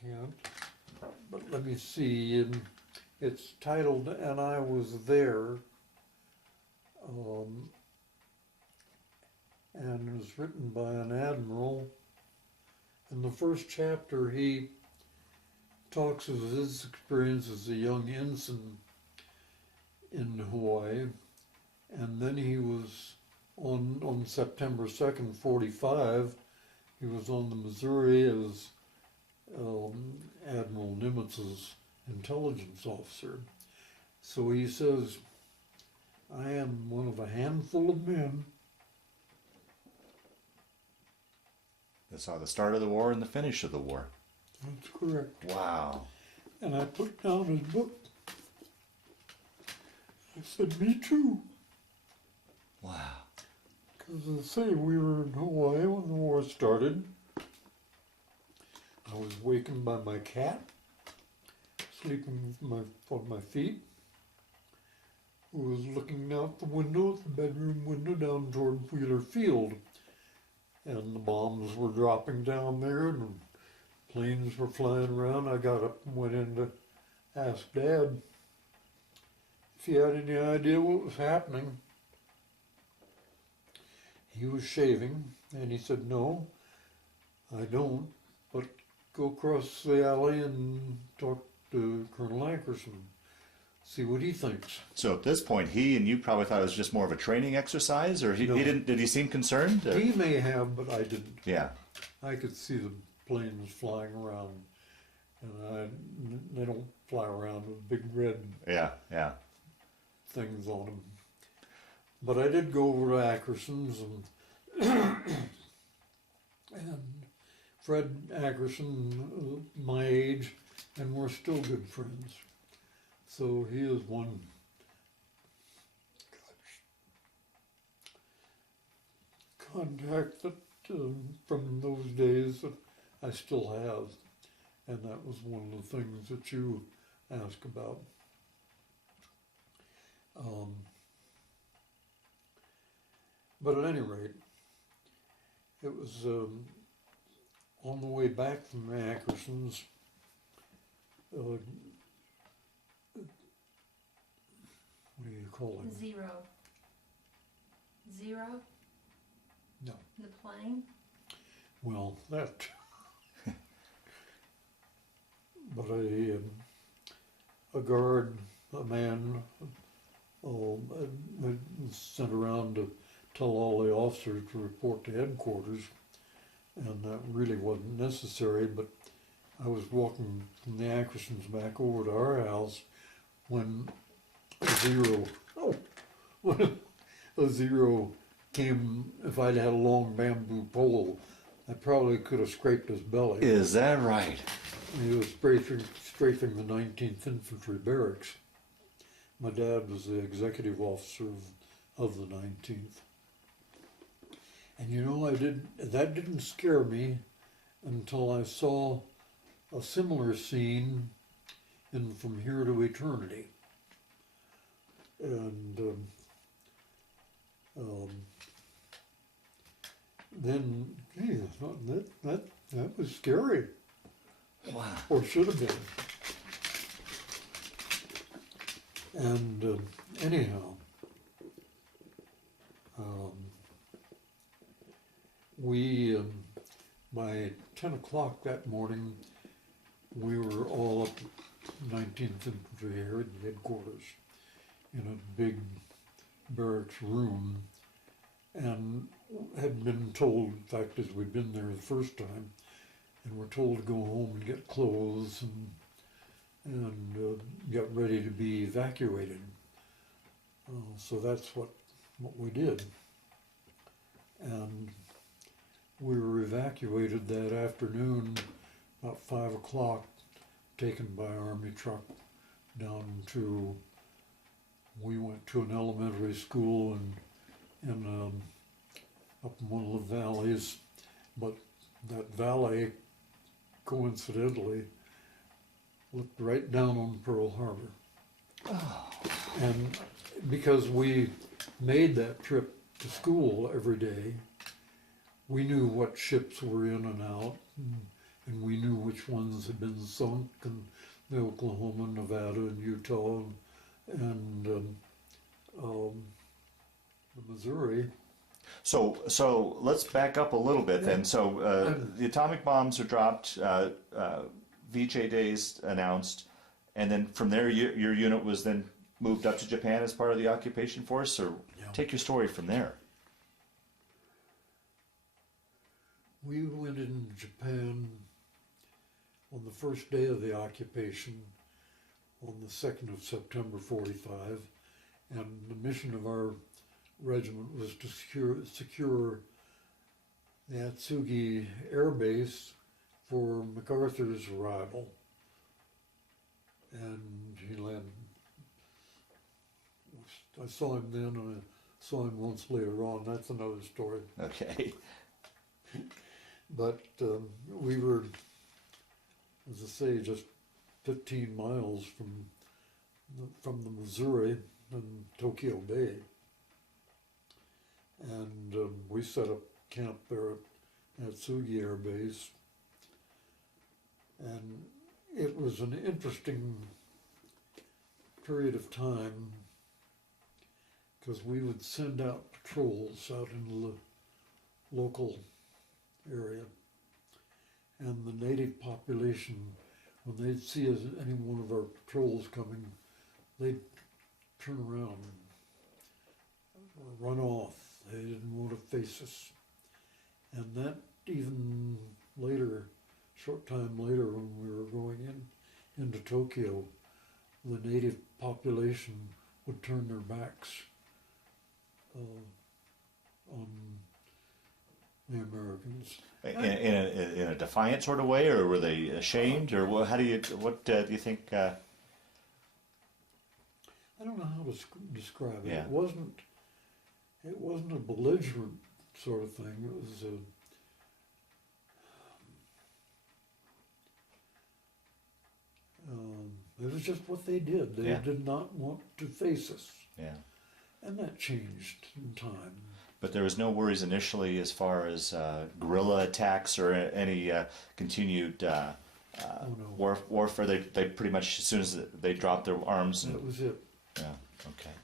can't. But let me see. It's titled "And I Was There," and it was written by an admiral. In the first chapter, he talks of his experience as a young ensign in Hawaii, and then he was on September 2nd, 45, he was on the Missouri as Admiral Nimitz's intelligence officer. So he says, I am one of a handful of men. That saw the start of the war and the finish of the war. That's correct. Wow. And I put down his book. I said, me too. Wow. Because as I say, we were in Hawaii when the war started. I was wakened by my cat, sleeping on my feet, who was looking out the window, the bedroom window, down toward Wheeler Field. And the bombs were dropping down there, and planes were flying around. I got up and went in to ask Dad if he had any idea what was happening. He was shaving, and he said, no, I don't, but go across the alley and talk to Colonel Ankerson, see what he thinks. So at this point, he and you probably thought it was just more of a training exercise, or No. he didn't? Did he seem concerned? Or? He may have, but I didn't. Yeah. I could see the planes flying around, and they don't fly around with big red Yeah. things on them. But I did go over to Ackerson's, and Fred Ackerson, my age, and we're still good friends. So he is one contact that from those days that I still have, and that was one of the things that you asked about. But at any rate, it was on the way back from Ackerson's. What do you call it? Zero? No. The plane? Well, that. But a guard, a man, was sent around to tell all the officers to report to headquarters, and that really wasn't necessary, but I was walking from the Ackersons back over to our house when a zero came. If I'd had a long bamboo pole, I probably could have scraped his belly. Is that right? He was strafing the 19th Infantry Barracks. My dad was the executive officer of the 19th. And you know, that didn't scare me until I saw a similar scene in From Here to Eternity. And then, gee, that was scary. Wow. Or should have been. And anyhow, we, by 10 o'clock that morning, we were all up at 19th Infantry headquarters in a big barracks room, and had been told, in fact, as we'd been there the first time, and we're told to go home and get clothes and get ready to be evacuated. So that's what we did. And we were evacuated that afternoon, about 5 o'clock, taken by Army truck down to, we went to an elementary school up in one of the valleys, but that valley, coincidentally, looked right down on Pearl Harbor. Oh. And because we made that trip to school every day, we knew what ships were in and out, and we knew which ones had been sunk, and the Oklahoma, Nevada, and Utah, and the Missouri. So let's back up a little bit then. So the atomic bombs are dropped, VJ days announced, and then from there your unit was then moved up to Japan as part of the occupation force, or take your story from there. We went into Japan on the first day of the occupation, on the 2nd of September 45, and the mission of our regiment was to secure the Atsugi Air Base for MacArthur's arrival. And he landed. I saw him then, and I saw him once later on. That's another story. Okay. But we were, as I say, just 15 miles from the Missouri and Tokyo Bay. And we set up camp there at Atsugi Air Base. And it was an interesting period of time because we would send out patrols out in the local area. And the native population, when they'd see us, any one of our patrols coming, they'd turn around and run off. They didn't want to face us. And that even later, short time later, when we were going into Tokyo, the native population would turn their backs on the Americans. In a defiant sort of way, or were they ashamed, or what do you think? I don't know how to describe it. Yeah. It wasn't a belligerent sort of thing. It was it was just what they did. They did not want to face us. Yeah. And that changed in time. But there was no worries initially as far as guerrilla attacks or any continued warfare. They pretty much, as soon as they dropped their arms. That was it. Yeah. Okay.